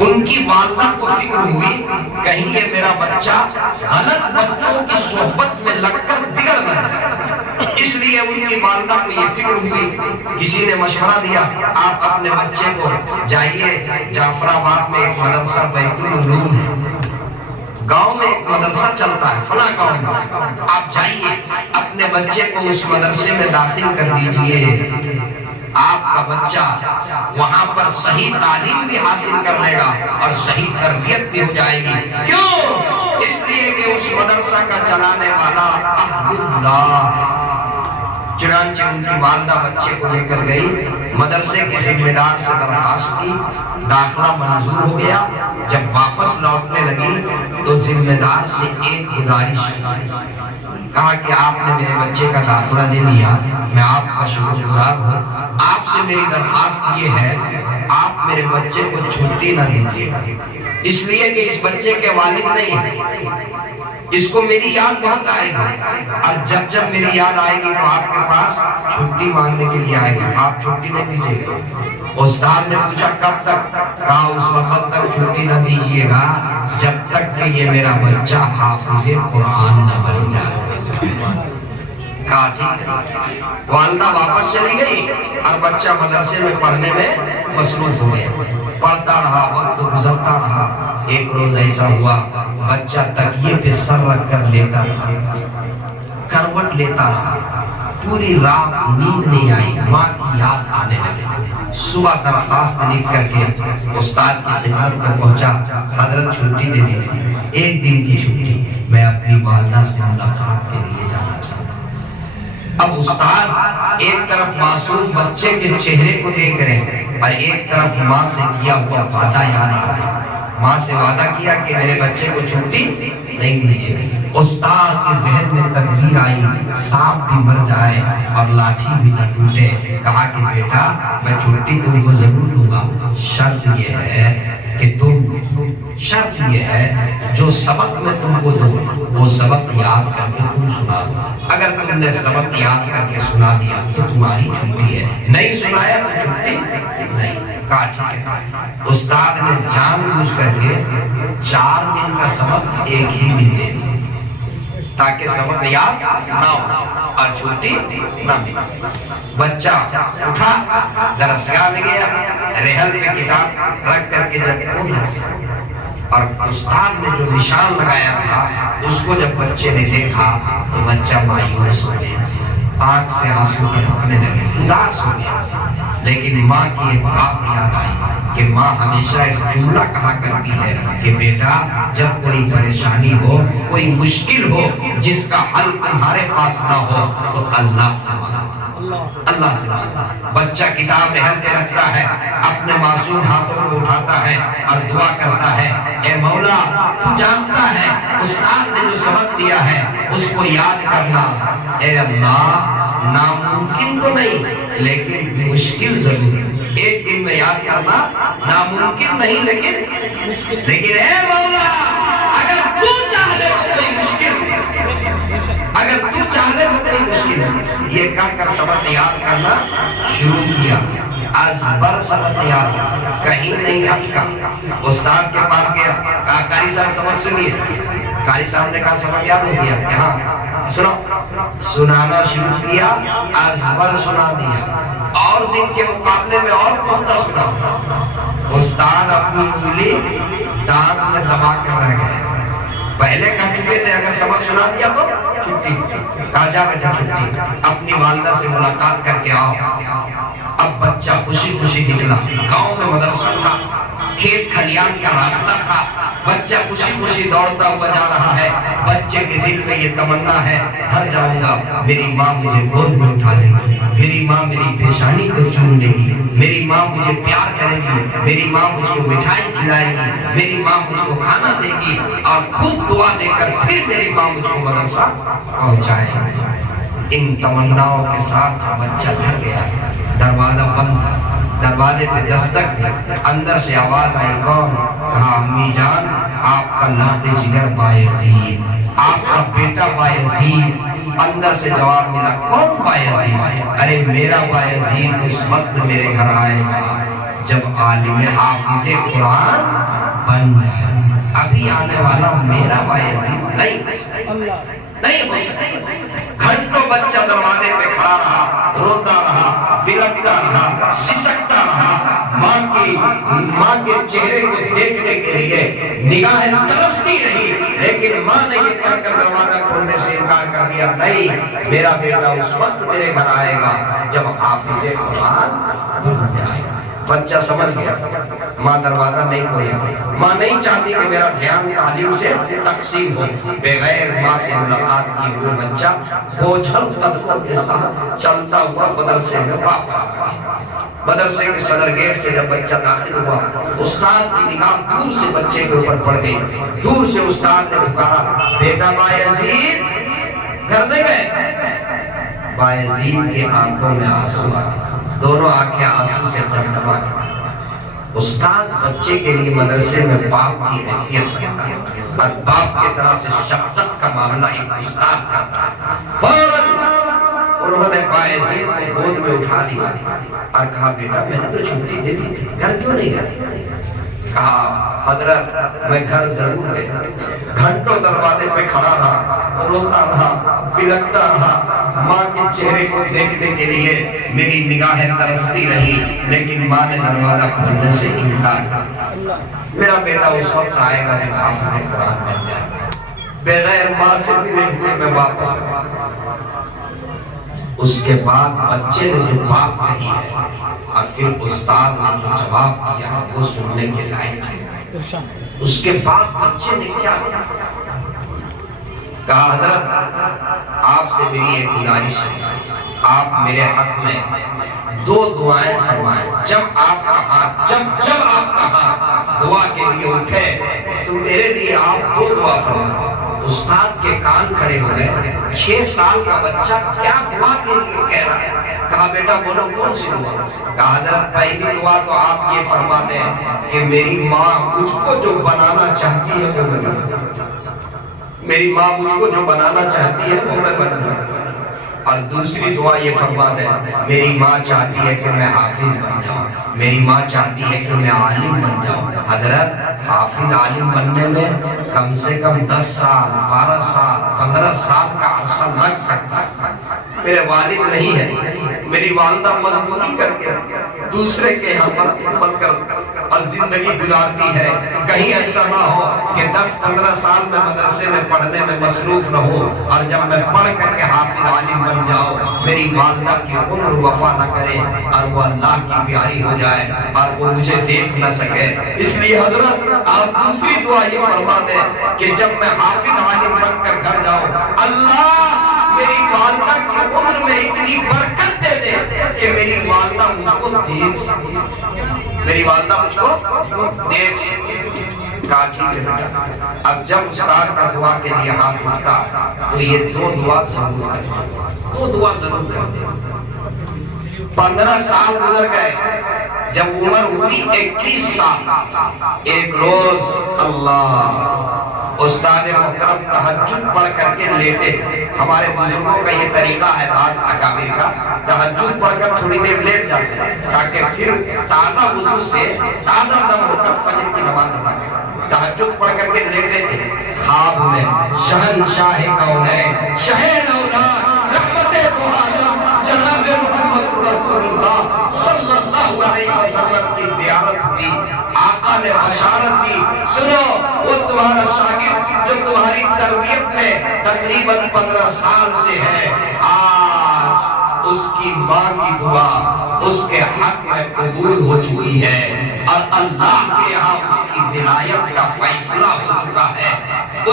ان کی والدہ کو فکر ہوئی کہیں یہ میرا بچہ غلط بچوں کی صحبت میں لگ کر بگڑ نہ جائے، اس لیے ان کی والدہ کو یہ فکر ہوئی۔ کسی نے مشورہ دیا آپ اپنے بچے کو جائیے جعفر آباد میں ایک مدرسہ بیت العلوم ہے، گاؤں میں ایک مدرسہ چلتا ہے فلاں گاؤں میں، آپ جائیے اپنے بچے کو اس مدرسے میں داخل کر دیجئے، آپ کا بچہ وہاں پر صحیح تعلیم بھی حاصل کر لے گا اور صحیح تربیت بھی ہو جائے گی۔ کیوں؟ اس لیے کہ اس مدرسہ کا چلانے والا اہل اللہ۔ چنانچہ ان کی والدہ بچے کو لے کر گئی، مدرسے کے ذمہ دار سے درخواست کی، داخلہ منظور ہو گیا۔ جب واپس لوٹنے لگی تو ذمہ دار سے ایک گزارش کہا کہ آپ نے میرے بچے کا داخلہ لے لیا، میں آپ کا شکر گزار ہوں، آپ سے میری درخواست یہ ہے آپ میرے بچے کو چھٹی نہ دیجیے گا، اس لیے کہ اس بچے کے والد نہیں ہیں، اس کو میری یاد بہت آئے گی اور جب جب میری یاد آئے گی تو آپ کے پاس چھٹی مانگنے کے لیے آئے گی، آپ چھٹی نہیں دیجیے گا۔ استاد نے پوچھا کب تک؟ کہا اس وقت تک چھٹی نہ دیجیے گا جب تک کہ یہ میرا بچہ حافظ قرآن نہ بن جائے۔ کہا ٹھیک ہے۔ والدہ واپس چلی گئی اور بچہ مدرسے میں پڑھنے میں مصروف ہو گیا، پڑھتا رہا، وقت گزرتا رہا۔ ایک روز ایسا ہوا بچہ تکیے پہ سر رکھ کر لیتا تھا، کروٹ لیتا رہا، پوری رات نیند نہیں آئی، ماں کی یاد آنے لگی۔ صبح درخواست لکھ کر کے استاد کی خدمت میں پہنچا، حضرت چھٹی دے دی، ایک دن کی چھٹی، میں اپنی والدہ سے ملاقات کے لیے جانا چاہتا ہوں۔ اب استاد ایک طرف معصوم بچے کے چہرے کو دیکھ رہے ہیں اور ایک طرف ماں سے کیا ہوا وعدہ یاد آ رہا ہے۔ ماں سے وعدہ کیا کہ میرے بچے کو چھٹی نہیں دیجیے۔ استاد کے ذہن میں تدبیر آئی، سانپ بھی مر جائے اور لاٹھی بھی نہ ٹوٹے۔ کہا کہ بیٹا میں چھٹی تم کو ضرور دوں گا، شرط یہ ہے کہ شرط یہ ہے جو سبق میں تم کو دوں وہ سبق یاد کر کے تم سنا دو، اگر تم نے سبق یاد کر کے سنا دیا تو تمہاری چھٹی ہے، نہیں سنایا تو چھٹی نہیں۔ کہا ٹھیک ہے۔ استاد نے جان بوجھ کر کے 4 دن کا سبق ایک ہی دن دے دیا تاکہ سبق یاد نہ ہو اور چھٹی نہ ملے۔ بچہ اٹھا، درسگاہ میں گیا، رحل پہ کتاب رکھ کر کے جب پڑھا اور استاد نے جو نشان لگایا تھا اس کو جب بچے نے دیکھا تو بچہ مایوس ہو گیا، آنکھ سے آنسو ٹپکنے لگے، اداس ہو گیا۔ لیکن ماں کی ایک بات یاد آئی کہ ماں ہمیشہ ایک جملہ کہا کرتی ہے کہ بیٹا جب کوئی پریشانی ہو، کوئی مشکل ہو جس کا حل تمہارے پاس نہ ہو تو اللہ سے مانگو، اللہ سے مانگو۔ بچہ کتاب رحل پہ رکھتا ہے، اپنے معصوم ہاتھوں کو اٹھاتا ہے اور دعا کرتا ہے، اے مولا تو جانتا ہے استاد نے جو سبق دیا ہے اس کو یاد کرنا، اے اللہ ناممکن تو نہیں لیکن مشکل ضرور ہے، ایک دن میں یاد کرنا ناممکن نہیں لیکن اے مولا اگر تو چاہ لے تو کوئی مشکل، اگر تو چاہ لے تو کوئی مشکل۔ یہ کہہ کر سبق یاد کرنا شروع کیا، ازبر سبق یاد کہیں نہیں اٹکا۔ استاد کے پاس گیا، کہا قاری صاحب سبق سنیے۔ قاری صاحب نے کہا سبق یاد ہو گیا کہ ہاں سنو، سنانا شروع کیا، ازبر سنا دیا، اور دن کے مقابلے میں اور پختہ سنا۔ استاد اپنی انگلی دانت میں دبا کر رہ گئے، پہلے کہہ چکے تھے اگر سبق سنا دیا تو چھٹی، کہا جا بیٹا چھٹی، اپنی والدہ سے ملاقات کر کے آؤ۔ اب بچہ خوشی خوشی نکلا، گاؤں میں مدرسہ تھا، کھیت کھلیان کا راستہ تھا، بچہ خوشی خوشی دوڑتا ہوا جا رہا ہے۔ بچے کے دل میں یہ تمنا ہے گھر جاؤں گا میری ماں مجھے گود میں اٹھا لے گی، میری ماں میری پیشانی کو چوم لے گی، میری ماں مجھے پیار کرے گی، میری ماں مجھ کو مٹھائی کھلائے گی، میری ماں مجھ کو کھانا دے گی اور خوب دعا دے کر پھر میری ماں مجھ کو مدرسہ پہنچائے گی۔ ان تمناؤں کے ساتھ بچہ گھر گیا، دروازہ بند تھا، دروازے پہ دستک دی، اندر سے آواز آئی، کون؟ کہا امی جان آپ کا لحد جگر بایزید، آپ کا بیٹا بایزید۔ اندر سے جواب ملا، کون بایزید؟ ارے میرا بایزید اس وقت میرے گھر آئے گا جب عالم حافظ قرآن بن جائے۔ ابھی آنے والا میرا بایزید نہیں ہو سکتا۔ گھنٹوں بچہ دروازے پہ کھڑا رہا، روتا رہا، بلکتا رہا، سسکتا رہا، ماں کے چہرے کو دیکھنے کے لیے نگاہیں ترستی رہی، لیکن ماں نے یہ کہہ کر دروازہ کھولنے سے انکار کر دیا، نہیں، میرا بیٹا اس وقت میرے گھر آئے گا جب حافظ قرآن بن جائے گا۔ بچہ سمجھ گیا، ماں دروازہ نہیں کھولے گی۔ ماں نہیں چاہتی کہ میرا دھیان تعلیم سے تقسیم ہو۔ بغیر ماں سے ملاقات کی ہوئے بچہ بوجھل قدموں کے ساتھ چلتا ہوا مدرسے میں واپس آیا۔ مدرسے کے صدر گیٹ سے جب بچہ داخل ہوا، استاد کی نگاہ دور سے بچے کے اوپر پڑ گئی۔ دور سے استاد نے پکارا، بیٹا بایزید گھر میں گئے؟ بایزید کے آنکھوں میں آنسو آ گئے، دونوں آنکھیں آنسو سے ٹمٹما گئی۔ استاد بچے کے لیے مدرسے میں باپ کی حیثیت رکھتا ہے، اور باپ کی طرح سے شفقت کا معاملہ ایک استاد کرتا ہے۔ فوراً انہوں نے بایزید کو گود میں اٹھا لیا اور کہا، بیٹا میں نے تو چھٹی دے دی تھی، گھر کیوں نہیں گئے؟ کہا، حضرت میں گھر ضرور گیا، گھنٹوں دروازے پہ کھڑا رہا، روتا رہا، بلکتا رہا، ماں کے چہرے کو دیکھنے کے لیے میری نگاہیں ترستی رہی، لیکن ماں نے دروازہ کھولنے سے انکار کیا۔ میرا بیٹا اس وقت آئے گا جب حافظ قرآن بن جائے گا۔ بغیر ماں سے ملے ہوئے میں واپس آیا۔ اس کے بعد بچے نے جو بات کہی ہے اور پھر استاد نے جو جواب دیا وہ سننے کے لائق ہے۔ اس کے بعد بچے نے کیا کہا، حضرت آپ سے میری ایک گزارش ہے، آپ میرے حق میں دو دعائیں فرمائیں۔ جب آپ کہا دعا کے لیے اٹھے تو میرے لیے آپ دو دعا فرمائیں۔ استاد کے کان کھڑے ہو گئے، 6 سال کا بچہ کیا دعا کے لیے کہہ رہا ہے؟ کہا، بیٹا بولو کون سی دعا؟ کہا، حضرت پہلی دعا تو آپ یہ فرما دیں کہ میری ماں مجھ کو جو بنانا چاہتی ہے وہ میں بن جاؤں۔ میری ماں مجھ کو جو بنانا چاہتی ہے وہ میں بن جاؤں۔ اور دوسری دعا یہ فرما دیں، میری ماں چاہتی ہے کہ میں حافظ بن جاؤں، میری ماں چاہتی ہے کہ میں عالم بن جاؤں۔ حضرت حافظ عالم بننے میں کم سے کم 10 سال 12 سال 15 سال کا عرصہ لگ سکتا ہے۔ میرے والد نہیں ہے، میری والدہ مزدوری کر کے دوسرے کے یہاں پر کر اور زندگی گزارتی ہے۔ کہیں ایسا نہ ہو کہ 10-15 سال میں مدرسے میں پڑھنے میں مصروف نہ ہو اور جب میں پڑھ کر کے حافظ عالم بن جاؤں میری والدہ کی عمر وفا نہ کرے اور وہ اللہ کی پیاری ہو جائے اور وہ مجھے دیکھ نہ سکے۔ اس لیے حضرت آپ دوسری دعا یہ فرما دیں کہ جب میں حافظ عالم بن کر گھر جاؤں، اللہ میری والدہ کی عمر میں اتنی برکت دے دے کہ میری والدہ مجھ کو دیکھ سکے، میری والدہ مجھ کو دیکھ سکے۔ کہا، ٹھیک ہے بیٹا، اب جب استاد کا دعا کے لیے ہاتھ اٹھتا تو یہ دو دعا ضرور کرتے، دو دعا ضرور کرتے۔ 15 سال گزر گئے، جب عمر ہوئی 21 سال، ایک روز اللہ استاد محترم تہجد پڑھ کر کے لیٹے تھے۔ ہمارے بزرگوں کا یہ طریقہ ہے، بعض اکابر کا، تہجد پڑھ کر تھوڑی دیر لیٹ جاتے ہیں تاکہ پھر تازہ وضو سے تازہ دم ہو کر فجر کی نماز ادا کریں۔ تہجد پڑھ کر کے لیٹے تھے، خواب میں شہنشاہ کونین شہر اولاد رحمت دو عالم جناب محمد رسول اللہ صلی اللہ علیہ وسلم کی زیارت ہوئی۔ آقا نے بشارت دی، سنو وہ تمہارا شاگرد جو تمہاری تربیت میں تقریباً 15 سال سے ہے، آج اس کی ماں کی دعا اس کے حق میں قبول ہو چکی ہے اور اللہ کے یہاں اس کی ولایت کا فیصلہ ہو چکا ہے۔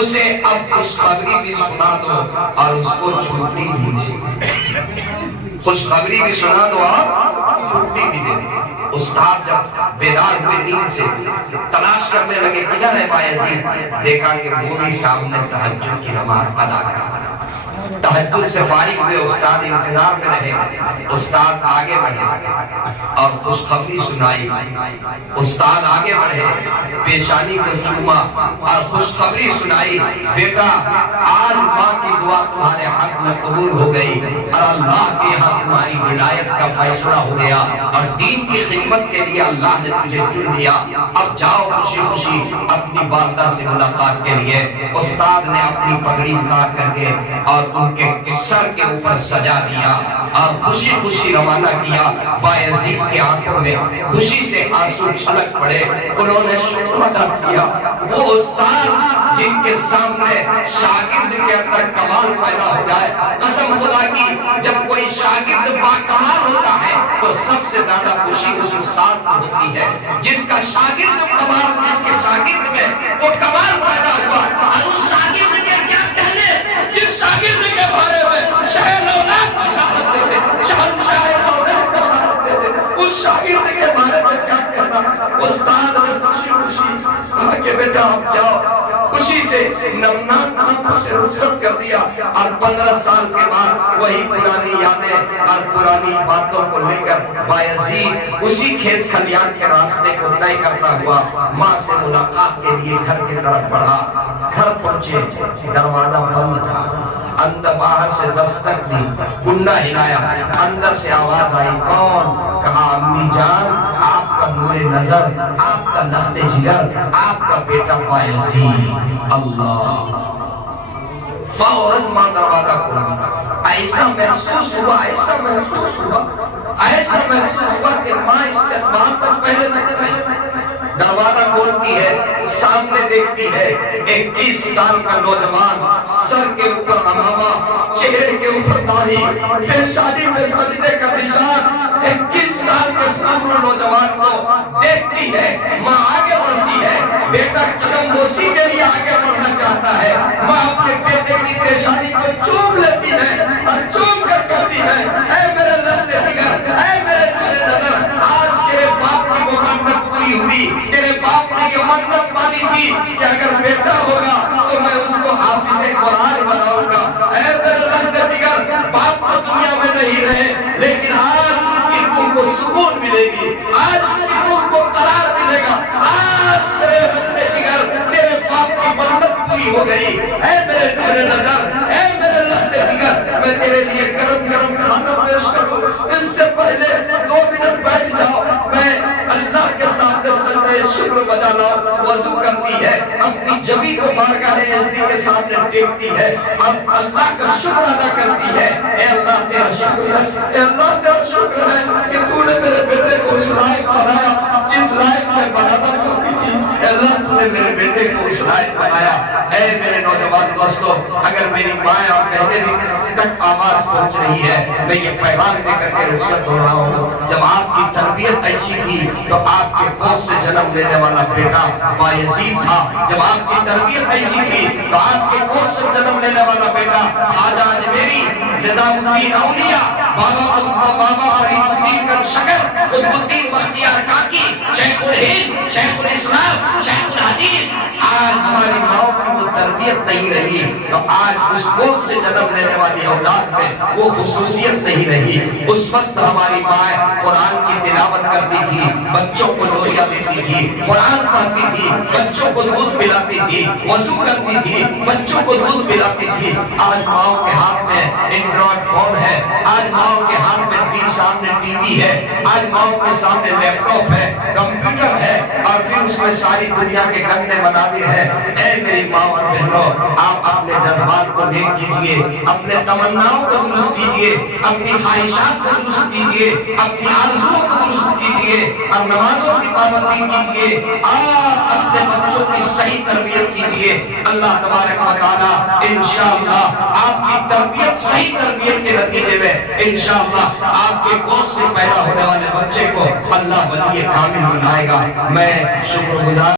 اسے اب خوشخبری بھی سنا دو اور اس کو چھٹی بھی دے، خوشخبری بھی سنا دو اور چھٹی بھی دے۔ استاد جب بیدار ہوئے نیند سے تلاش کرنے لگے کدھر ہے بایزید، دیکھا کہ وہ بھی سامنے تہجد کی نماز ادا کر رہا ہے۔ تہجد سے فارغ ہوئے، استاد انتظار میں رہے، استاد آگے بڑھے اور خوشخبری سنائی۔ استاد آگے بڑھے، پیشانی کو چوما اور خوشخبری سنائی، بیٹا آج ماں کی دعا تمہارے حق میں قبول ہو گئی اور اللہ کے یہاں تمہاری ولایت کا فیصلہ ہو گیا اور دین کی خدمت کے لیے اللہ نے تجھے چن لیا، اب جاؤ خوشی خوشی اپنی والدہ سے ملاقات کے لیے۔ استاد نے اپنی پگڑی اتار کر کے اور ان کے سر کے اوپر سجا دیا اور خوشی خوشی روانہ کیا۔ بایزید کے آنکھوں میں خوشی سے آنسو چھلک پڑے، انہوں نے شکر ادا کیا۔ وہ استاد جن کے سامنے شاگرد کے اندر کمال پیدا ہو جائے، قسم خدا کی جب کوئی شاگرد باکمال ہوتا ہے تو سب سے زیادہ خوشی اس استاد کو ہوتی ہے جس کا شاگرد کمال، جس کے شاگرد میں وہ کمال پیدا ہوا۔ اور اس شاگرد کے کیا کہنے جس شاگرد کے بارے میں شاہ لولاد بشارت دیتے، شاہ لولاد بشارت دیتے، اس شاگرد کے بارے میں کیا کہنا۔ استاد نے خوشی خوشی کہا کہ بیٹا آپ جاؤ، خوشی سے نمناک آنکھوں سے رخصت کر دیا اور 15 سال کے بعد وہی پرانی یادیں اور پرانی باتوں کو لے کر بایزید اسی کھیت کھلیان کے راستے کو طے کرتا ہوا ماں سے ملاقات کے لیے گھر کی طرف بڑھا۔ گھر پہنچے، دروازہ بند تھا، اندر باہر سے دستک دی، کنڈا ہلایا، اندر سے آواز آئی، کون؟ کہا امی جان آپ کا نور نظر، آپ کا لخت جگر، آپ کا بیٹا بایزید۔ اللہ، فوراً ماں دروازہ کھولی۔ ایسا محسوس ہوا، ایسا محسوس ہوا، ایسا محسوس ہوا کہ ماں استقبال پر پہلے سے دروازہ کھولتی ہے، سامنے دیکھتی ہے 21 سال کا نوجوان، سر کے اوپر عمامہ، چہرے کے اوپر داڑھی، پیشانی میں سجدے کا نشان۔ 21 سال کے خوبصورت نوجوان کو دیکھتی ہے، ماں آگے بڑھتی ہے، بیٹا قدم بوسی کے لیے آگے بڑھنا چاہتا ہے، ماں اپنے بیٹے کی پیشانی کو چوم لیتی ہے اور چوم کر کہتی ہے، اے میرے لخت جگر، اے میرے نور نظر، آج تیرے باپ کی وہ منت پوری ہوئی، تیرے باپ نے یہ منت مانی تھی کہ اگر بیٹا ہوگا تو میں اس کو حافظ قرآن بناؤں گا۔ اے میرے لخت جگر، باپ تو دنیا میں نہیں رہے لیکن آج کی روح کو سکون ملے گی، آج کی روح کو قرار ملے گا، آج میرے لخت جگر تیرے باپ کی منت پوری ہو گئی۔ اے میرے نور نظر، اے میرے لخت جگر، میں تیرے لیے گرم گرم کھانا پیش کروں، اس سے پہلے 2 منٹ بیٹھ جاؤ، میں اللہ کے سامنے سجدہ شکر بجا لاؤں۔ وضو کرتی ہے، اپنی جبی کو بارگاہ عزیز کے سامنے ٹیکتی ہے اور اللہ کا شکر ادا کرتی ہے۔ اے اللہ تیرا شکر ہے، اے اللہ تیرا شکر ہے کہ تو نے میرے بیٹے کو اس لائق بنایا جس لائق میں بنانا چاہتی تھی۔ اے اللہ تو نے میرے بیٹے کو اس لائق بنایا۔ اے میرے نوجوان دوستو، اگر میری ماں اور بہنیں تک آواز پہنچ رہی ہے، میں یہ پیغام دے کر کے رخصت ہو رہا ہوں، جب آپ کی تربیت ایسی تھی تو آپ کے کوکھ سے جنم لینے والا بیٹا بایزید تھا، جب آپ کی تربیت ایسی تھی تو آپ کے کوکھ سے جنم لینے والا بیٹا خواجہ اجمیری، نظام الدین اولیاء، بابا فرید الدین کنشگر، قطب الدین بختیار کاکی، شیخ الہند، شیخ الاسلام، شیخ الحدیث۔ آج ہماری ماؤں کی وہ تربیت نہیں رہی تو آج اس کوکھ سے جنم لینے والی اولاد میں وہ خصوصیت نہیں رہی۔ اس وقت ہماری ماں قرآن کی تلاوت کرتی تھی، بچوں کو لوریاں دیتی تھی، قرآن پڑھتی تھی، بچوں کو دودھ پلاتی تھی، وضو کرتی تھی، بچوں کو دودھ پلاتی تھی۔ آج ماؤں کے ہاتھ میں اینڈرائڈ فون ہے، آج ماؤں کے ہاتھ میں سامنے ٹی وی ہے، آج ماؤں کے سامنے لیپ ٹاپ ہے، کمپیوٹر ہے اور پھر اس میں ساری دنیا کے گندے مناظر ہے۔ اے میری ماں اور بہنوں، آپ اپنے جذبات کو نیک کیجئے، اپنے تمناؤں کو درست کیجئے، اپنی خواہشات کو درست کیجئے، اپنی آرزوؤں کو درست کیجئے اور نمازوں کی پابندی کیجئے، آپ اپنے بچوں کی صحیح تربیت کیجئے۔ اللہ تبارک و تعالی انشاءاللہ آپ کی تربیت صحیح تربیت کے نتیجے میں انشاءاللہ آپ کے کوکھ سے پیدا ہونے والے بچے کو اللہ ولی کامل بنائے گا۔ میں شکر گزار